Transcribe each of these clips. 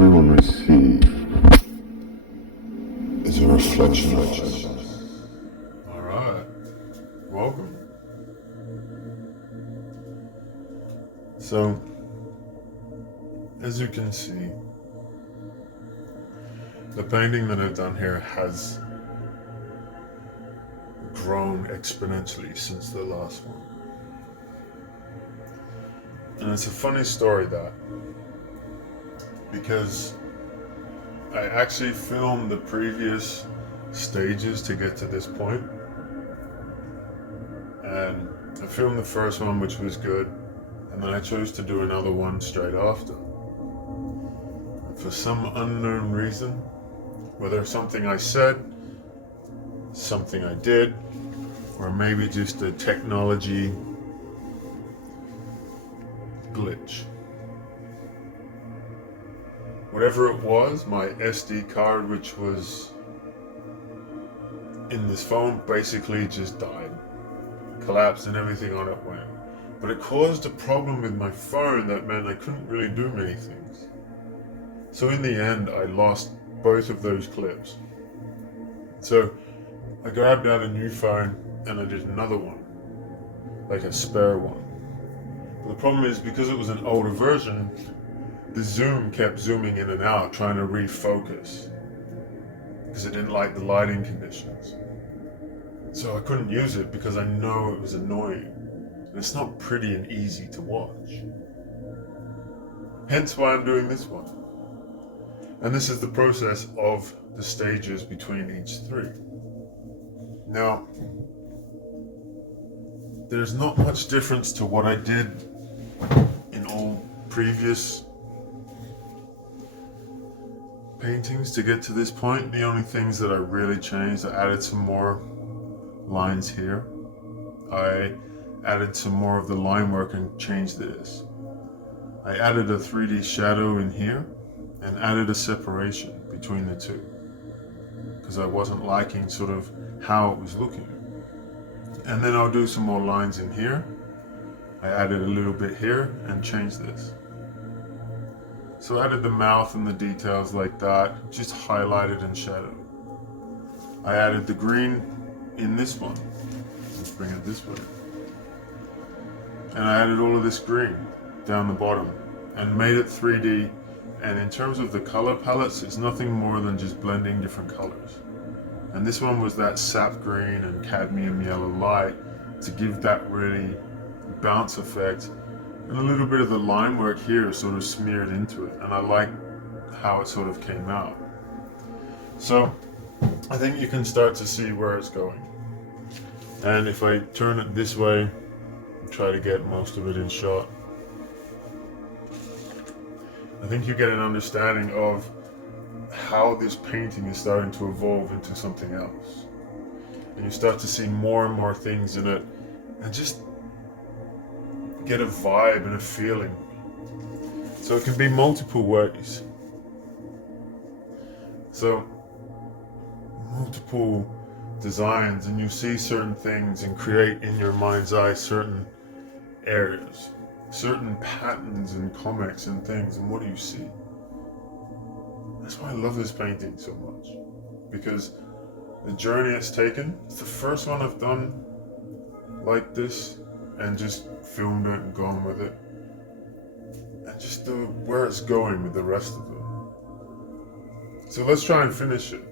everyone receives is a reflection of us. Alright, welcome. So, as you can see, the painting that I've done here has grown exponentially since the last one. And it's a funny story that, because I actually filmed the previous stages to get to this point, and I filmed the first one, which was good, and then I chose to do another one straight after. For some unknown reason, whether something I said, something I did, or maybe just a technology glitch. Whatever it was, my SD card, which was in this phone, basically just died. Collapsed and everything on it went. But it caused a problem with my phone that meant I couldn't really do many things. So in the end, I lost both of those clips. So I grabbed out a new phone and I did another one, like a spare one. But the problem is, because it was an older version, the zoom kept zooming in and out, trying to refocus, because it didn't like the lighting conditions. So I couldn't use it because I know it was annoying. And it's not pretty and easy to watch. Hence why I'm doing this one. And this is the process of the stages between each three. Now, there's not much difference to what I did in all previous paintings to get to this point. The only things that I really changed, I added some more lines here. I added some more of the line work and changed this. I added a 3D shadow in here and added a separation between the two, because I wasn't liking sort of how it was looking. And then I'll do some more lines in here. I added a little bit here and changed this. So I added the mouth and the details like that, just highlighted and shadowed. I added the green in this one. Let's bring it this way. And I added all of this green down the bottom and made it 3D. And in terms of the color palettes, it's nothing more than just blending different colors. And this one was that sap green and cadmium yellow light to give that really bounce effect. And a little bit of the line work here sort of smeared into it. And I like how it sort of came out. So I think you can start to see where it's going. And if I turn it this way, try to get most of it in shot, I think you get an understanding of how this painting is starting to evolve into something else. And you start to see more and more things in it and just get a vibe and a feeling. So it can be multiple ways. So multiple designs, and you see certain things and create in your mind's eye certain areas, certain patterns and comics and things. And what do you see? That's why I love this painting so much, because the journey it's taken. It's the first one I've done like this and just filmed it and gone with it, and just where it's going with the rest of it. So let's try and finish it,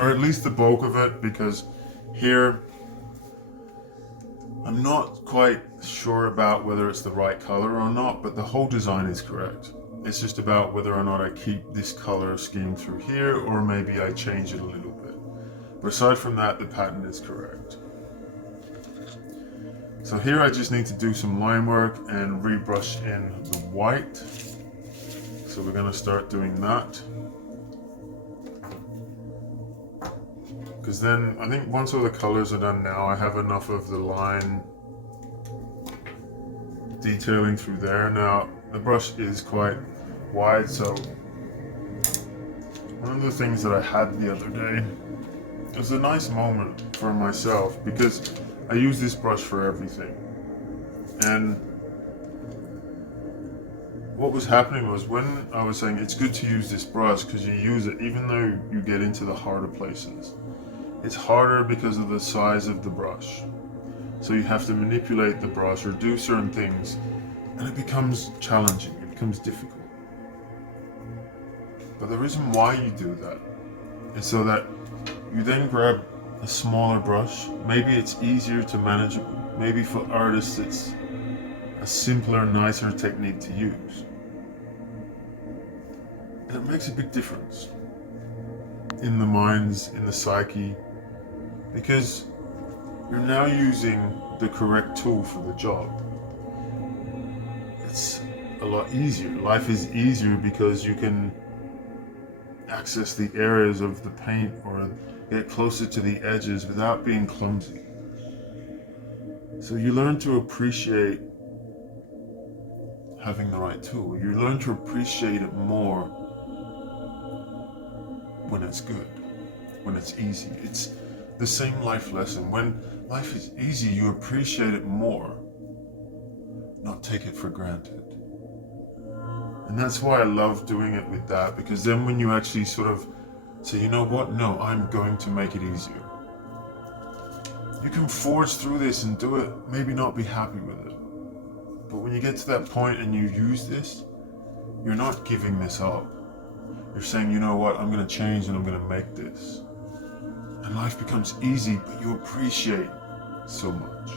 or at least the bulk of it, because here I'm not quite sure about whether it's the right color or not, but the whole design is correct. It's just about whether or not I keep this color scheme through here, or maybe I change it a little bit. But aside from that, the pattern is correct. So here I just need to do some line work and rebrush in the white. So we're going to start doing that. Because then I think once all the colors are done now, I have enough of the line detailing through there. Now the brush is quite wide, so one of the things that I had the other day, it was a nice moment for myself, because I use this brush for everything, and what was happening was when I was saying it's good to use this brush because you use it even though you get into the harder places. It's harder because of the size of the brush. So you have to manipulate the brush or do certain things, and it becomes challenging, it becomes difficult. But the reason why you do that is so that you then grab a smaller brush. Maybe it's easier to manage. Maybe for artists it's a simpler, nicer technique to use. And it makes a big difference in the minds, in the psyche, because you're now using the correct tool for the job. It's a lot easier. Life is easier because you can access the areas of the paint or get closer to the edges without being clumsy. So you learn to appreciate having the right tool. You learn to appreciate it more when it's good, when it's easy. It's the same life lesson. When life is easy, you appreciate it more, not take it for granted. And that's why I love doing it with that, because then when you actually sort of say, you know what, no, I'm going to make it easier. You can forge through this and do it, maybe not be happy with it. But when you get to that point and you use this, you're not giving this up. You're saying, you know what, I'm going to change and I'm going to make this. And life becomes easy, but you appreciate so much.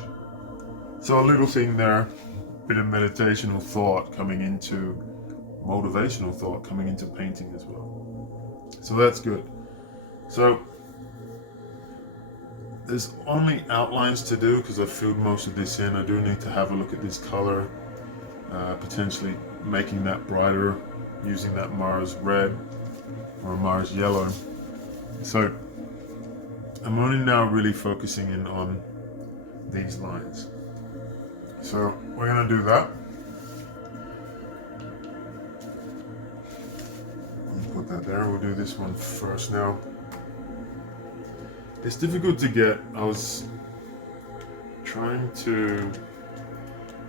So a little thing there, bit of meditational thought coming into, motivational thought coming into painting as well. So that's good. So there's only outlines to do because I've filled most of this in. I do need to have a look at this color, potentially making that brighter, using that Mars red or Mars yellow. So I'm only now really focusing in on these lines. So we're gonna do that. Put that there. We'll do this one first now. It's difficult to get. I was trying to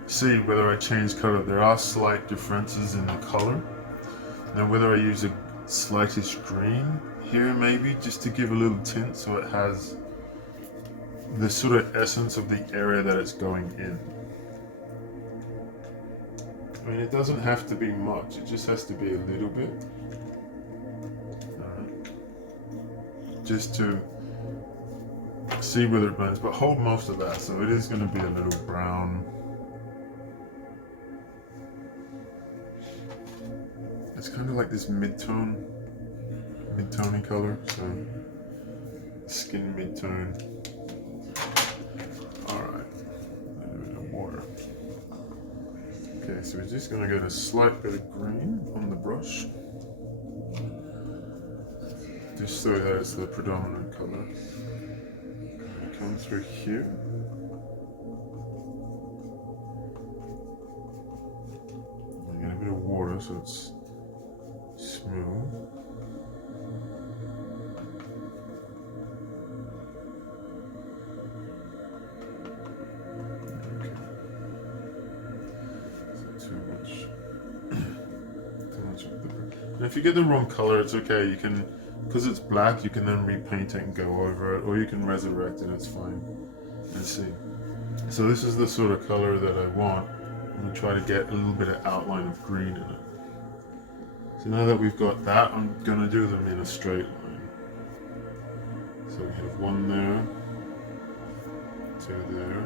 see whether I change color. There are slight differences in the color. Now whether I use a slightest green here maybe just to give a little tint so it has the sort of essence of the area that it's going in. I mean, it doesn't have to be much, it just has to be a little bit. Just to see whether it blends, but hold most of that, so it is going to be a little brown. It's kind of like this mid-tony color, so skin mid-tone. Alright, a little bit of water. Okay, so we're just going to get a slight bit of green on the brush, just so that it's the predominant color. Come through here. I get a bit of water so it's smooth. Okay. So too much of the. And if you get the wrong color, it's okay. You can. Because it's black, you can then repaint it and go over it, or you can resurrect it, it's fine. And see. So this is the sort of color that I want. I'm going to try to get a little bit of outline of green in it. So now that we've got that, I'm going to do them in a straight line. So we have one there, two there.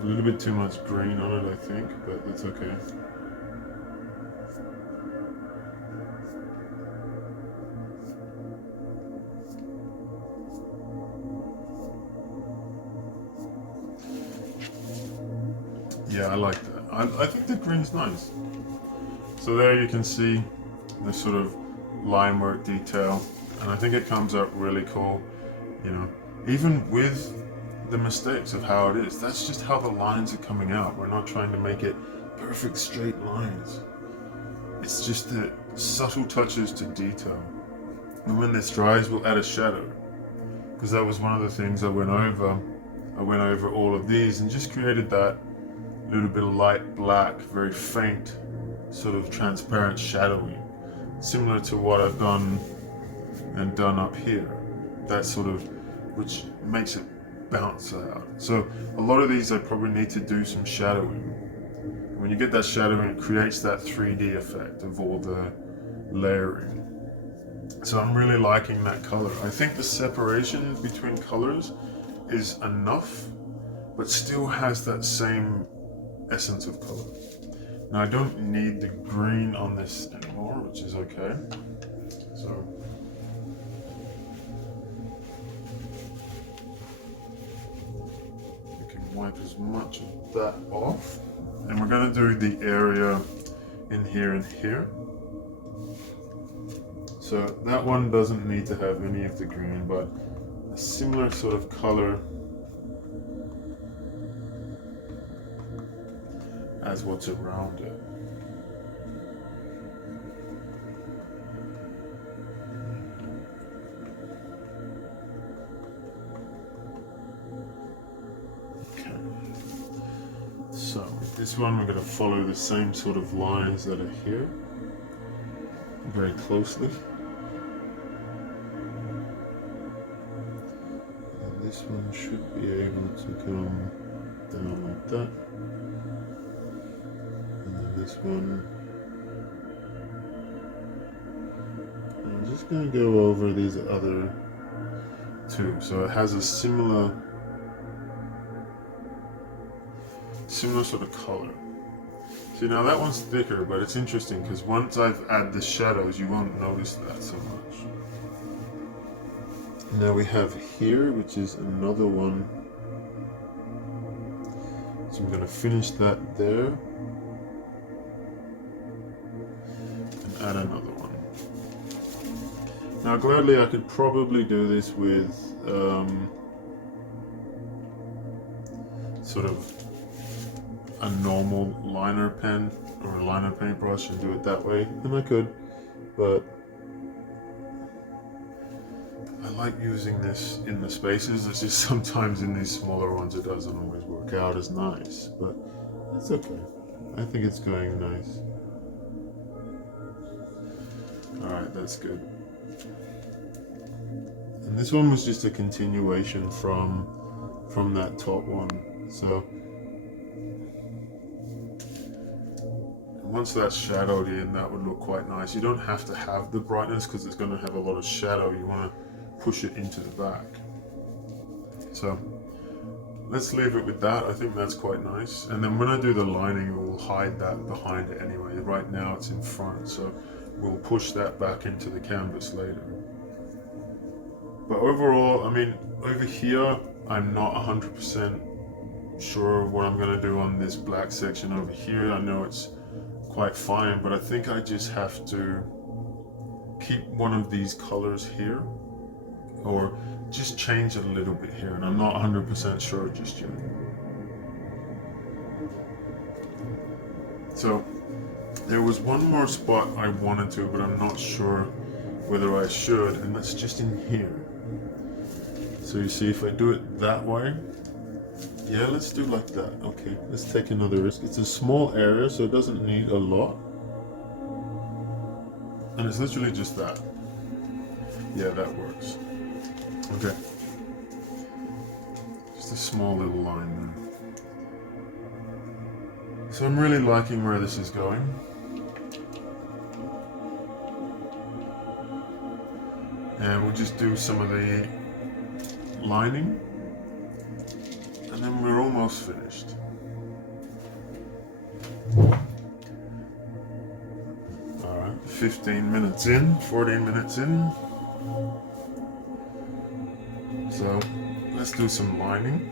A little bit too much green on it, I think, but that's okay. Yeah, I like that. I think the green's nice. So there you can see the sort of line work detail, and I think it comes out really cool, you know, even with the mistakes of how it is. That's just how the lines are coming out. We're not trying to make it perfect straight lines. It's just the subtle touches to detail. And when this dries, we'll add a shadow, because that was one of the things I went over. I went over all of these and just created that little bit of light black, very faint sort of transparent shadowing, similar to what I've done up here. That sort of, which makes it bounce out. So a lot of these I probably need to do some shadowing. When you get that shadowing, it creates that 3D effect of all the layering. So I'm really liking that color. I think the separation between colors is enough, but still has that same essence of color. Now I don't need the green on this anymore, which is okay. So we can wipe as much of that off. And we're gonna do the area in here and here. So that one doesn't need to have any of the green, but a similar sort of color as what's around it. Okay. So with this one, we're going to follow the same sort of lines that are here very closely. And this one should be able to come down like that. This one, I'm just going to go over these other two. So it has a similar sort of color. See, now that one's thicker, but it's interesting because once I've added the shadows, you won't notice that so much. Now we have here, which is another one. So I'm going to finish that there. Add another one. Now gladly I could probably do this with sort of a normal liner pen or a liner paintbrush and do it that way, and I could, but I like using this in the spaces. It's just sometimes in these smaller ones it doesn't always work out as nice, but it's okay. I think it's going nice. Alright, that's good. And this one was just a continuation from that top one. So once that's shadowed in, that would look quite nice. You don't have to have the brightness because it's going to have a lot of shadow. You want to push it into the back. So let's leave it with that. I think that's quite nice. And then when I do the lining, we'll hide that behind it anyway. Right now it's in front, so we'll push that back into the canvas later. But overall, I mean, over here, I'm not 100% sure what I'm gonna do on this black section over here. I know it's quite fine, but I think I just have to keep one of these colors here, or just change it a little bit here, and I'm not 100% sure just yet. So there was one more spot I wanted to, but I'm not sure whether I should, and that's just in here. So you see, if I do it that way, yeah, let's do like that. Okay, let's take another risk. It's a small area, so it doesn't need a lot. And it's literally just that. Yeah, that works. Okay. Just a small little line there. So I'm really liking where this is going. And we'll just do some of the lining. And then we're almost finished. Alright, 15 minutes in, 14 minutes in. So let's do some lining.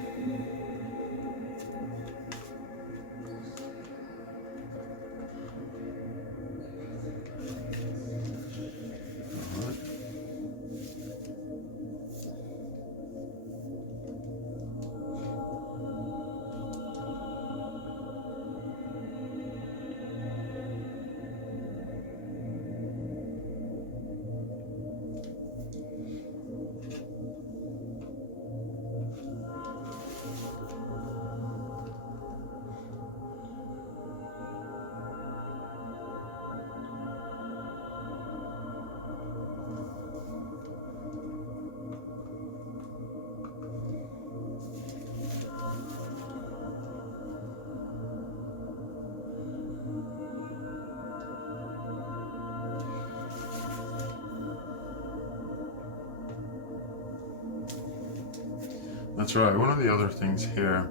That's right. One of the other things here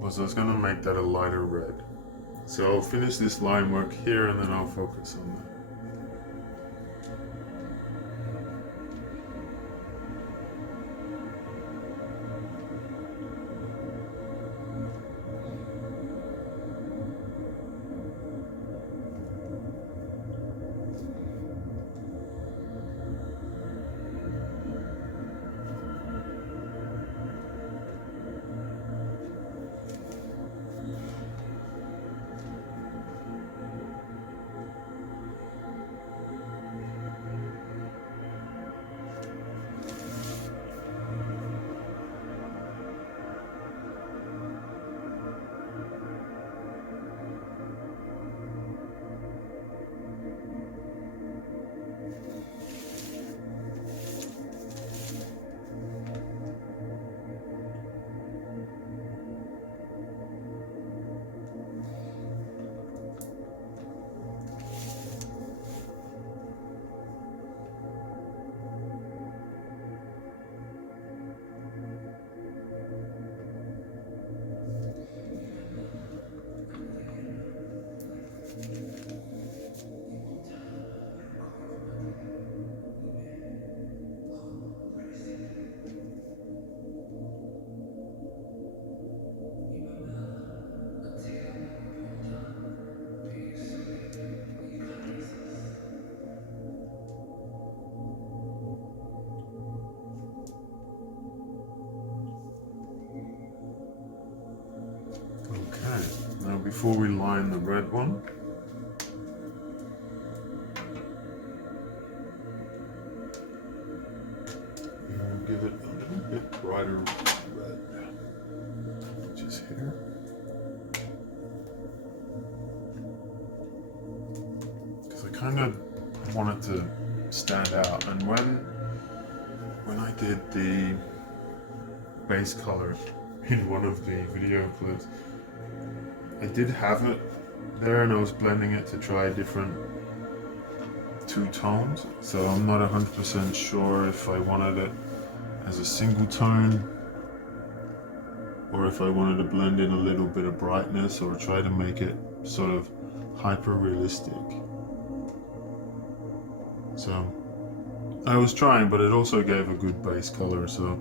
was I was going to make that a lighter red. So I'll finish this line work here and then I'll focus on that. Okay, now before we line the red one, we'll give it a little bit brighter red, which is here. Because I kind of want it to stand out, and when I did the base color in one of the video clips, I did have it there and I was blending it to try different two tones, so I'm not 100% sure if I wanted it as a single tone or if I wanted to blend in a little bit of brightness or try to make it sort of hyper realistic. So I was trying, but it also gave a good base color, so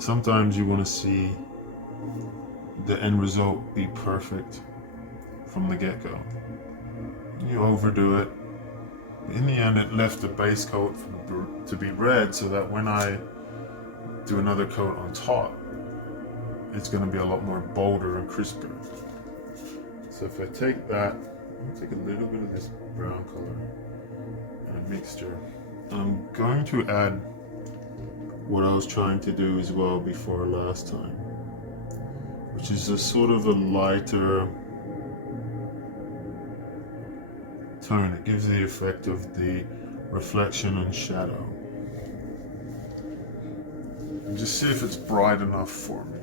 sometimes you want to see the end result be perfect from the get-go. You overdo it. In the end, it left the base coat to be red, so that when I do another coat on top, it's going to be a lot more bolder and crisper. So if I take that, I'll take a little bit of this brown color and a mixture. I'm going to add what I was trying to do as well before last time, which is a sort of a lighter tone. It gives the effect of the reflection and shadow. And just see if it's bright enough for me.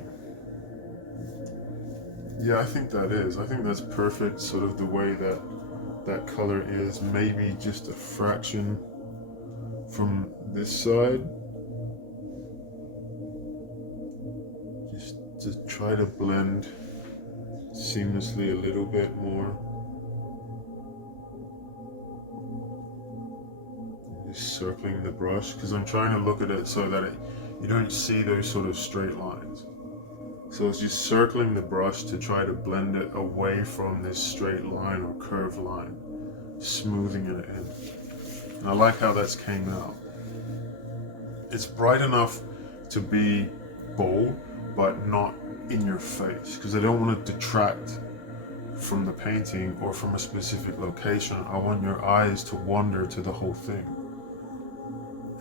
Yeah, I think that is. I think that's perfect, sort of the way that that color is. Maybe just a fraction from this side. Just to try to blend seamlessly a little bit more. Just circling the brush, because I'm trying to look at it so that you don't see those sort of straight lines. So it's just circling the brush to try to blend it away from this straight line or curved line, smoothing it in. And I like how that's came out. It's bright enough to be bold, but not in your face, because I don't want to detract from the painting or from a specific location. I want your eyes to wander to the whole thing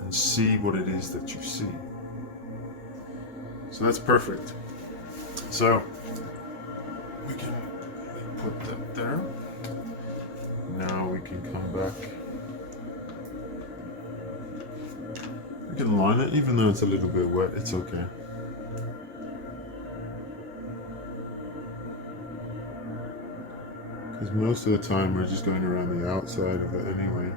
and see what it is that you see. So that's perfect. So we can put that there. Now we can come back. We can line it, even though it's a little bit wet, it's okay. Because most of the time we're just going around the outside of it anyway.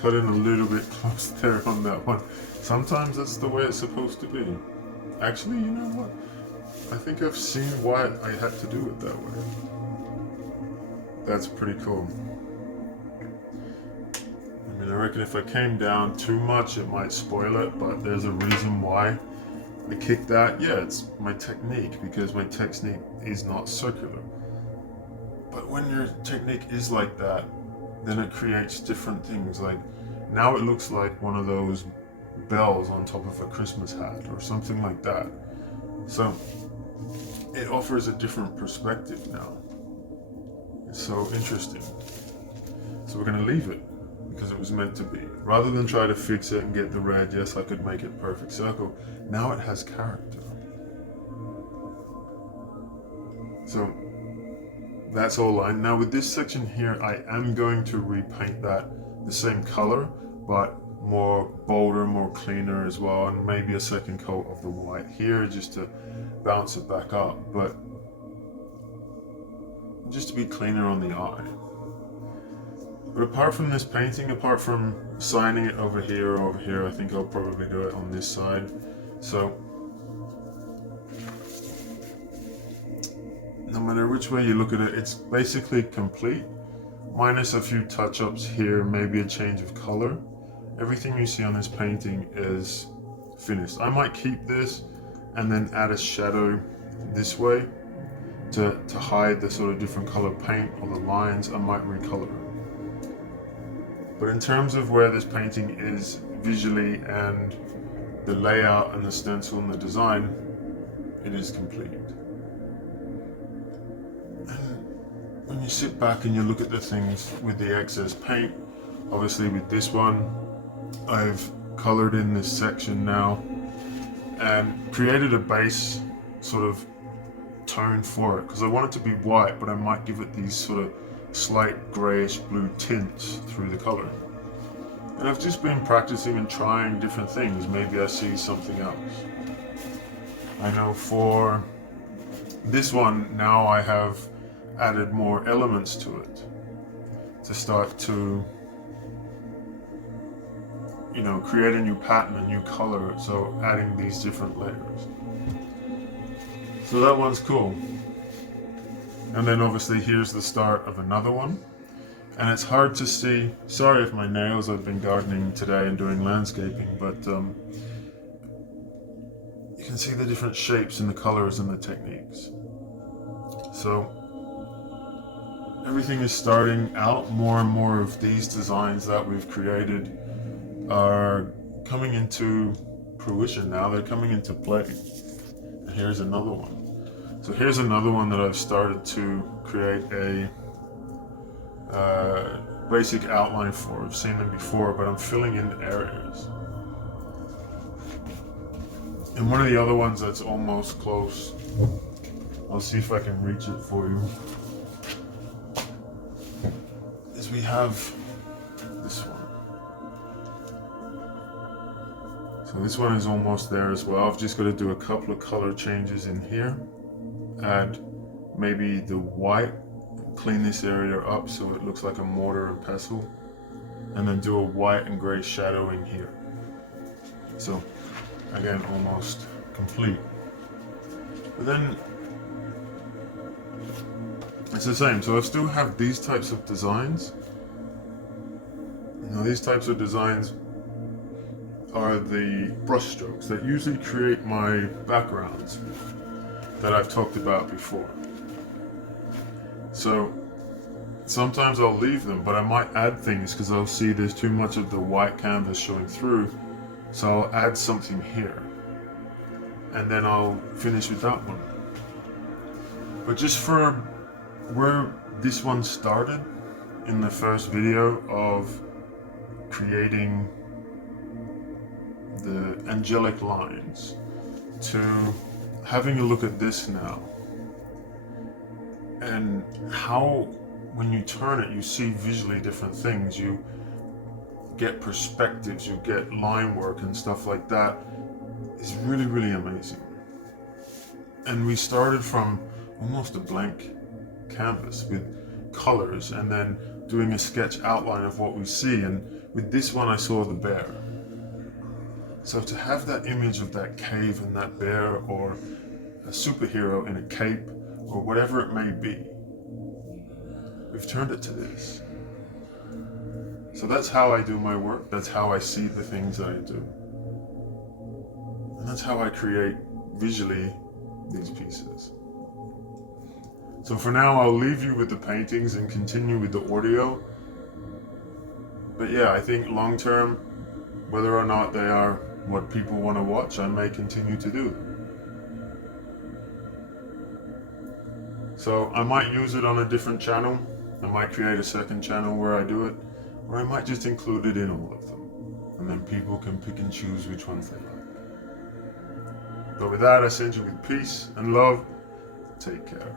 cut in a little bit close there on that one. Sometimes that's the way it's supposed to be. Actually, you know what? I think I've seen why I had to do it that way. That's pretty cool. I mean, I reckon if I came down too much, it might spoil it, but there's a reason why I kicked that. Yeah, it's my technique, because my technique is not circular. But when your technique is like that, then it creates different things. Like, now it looks like one of those bells on top of a Christmas hat or something like that. So it offers a different perspective now. It's so interesting. So we're gonna leave it because it was meant to be. Rather than try to fix it and get the red, yes, I could make it perfect circle. Now it has character. So that's all line. Now with this section here, I am going to repaint that the same color, but more bolder, more cleaner as well, and maybe a second coat of the white here just to bounce it back up, but just to be cleaner on the eye. But apart from this painting, apart from signing it over here or over here, I think I'll probably do it on this side. So no matter which way you look at it, it's basically complete, minus a few touch-ups here, maybe a change of color. Everything you see on this painting is finished. I might keep this and then add a shadow this way to hide the sort of different color paint on the lines. I might recolor it. But in terms of where this painting is visually and the layout and the stencil and the design, it is complete. And when you sit back and you look at the things with the excess paint, obviously with this one, I've colored in this section now and created a base sort of tone for it, because I want it to be white, but I might give it these sort of slight grayish blue tints through the color. And I've just been practicing and trying different things. Maybe I see something else. I know for this one now I have added more elements to it to start to, you know, create a new pattern, a new color, so adding these different layers. So that one's cool. And then obviously here's the start of another one. And it's hard to see, sorry if my nails, I've been gardening today and doing landscaping, but you can see the different shapes and the colors and the techniques. So everything is starting out. More and more of these designs that we've created are coming into fruition now. They're coming into play. And here's another one. So here's another one that I've started to create a basic outline for. I've seen them before, but I'm filling in areas. And one of the other ones that's almost close, I'll see if I can reach it for you, is we have this one. So this one is almost there as well. I've just got to do a couple of color changes in here. Add maybe the white, clean this area up so it looks like a mortar and pestle, and then do a white and gray shadowing here. So again, almost complete. But then it's the same. So I still have these types of designs. Now these types of designs are the brush strokes that usually create my backgrounds that I've talked about before. So sometimes I'll leave them, but I might add things because I'll see there's too much of the white canvas showing through. So I'll add something here and then I'll finish with that one. But just for where this one started in the first video of creating the angelic lines to having a look at this now, and how when you turn it you see visually different things, you get perspectives, you get line work and stuff like that, is really, really amazing. And we started from almost a blank canvas with colors and then doing a sketch outline of what we see, and With this one, I saw the bear. So to have that image of that cave and that bear, or a superhero in a cape, or whatever it may be, we've turned it to this. So that's how I do my work. That's how I see the things that I do. And that's how I create visually these pieces. So for now, I'll leave you with the paintings and continue with the audio. But yeah, I think long term, whether or not they are what people want to watch, I may continue to do. So I might use it on a different channel. I might create a second channel where I do it, or I might just include it in all of them. And then people can pick and choose which ones they like. But with that, I send you with peace and love. Take care.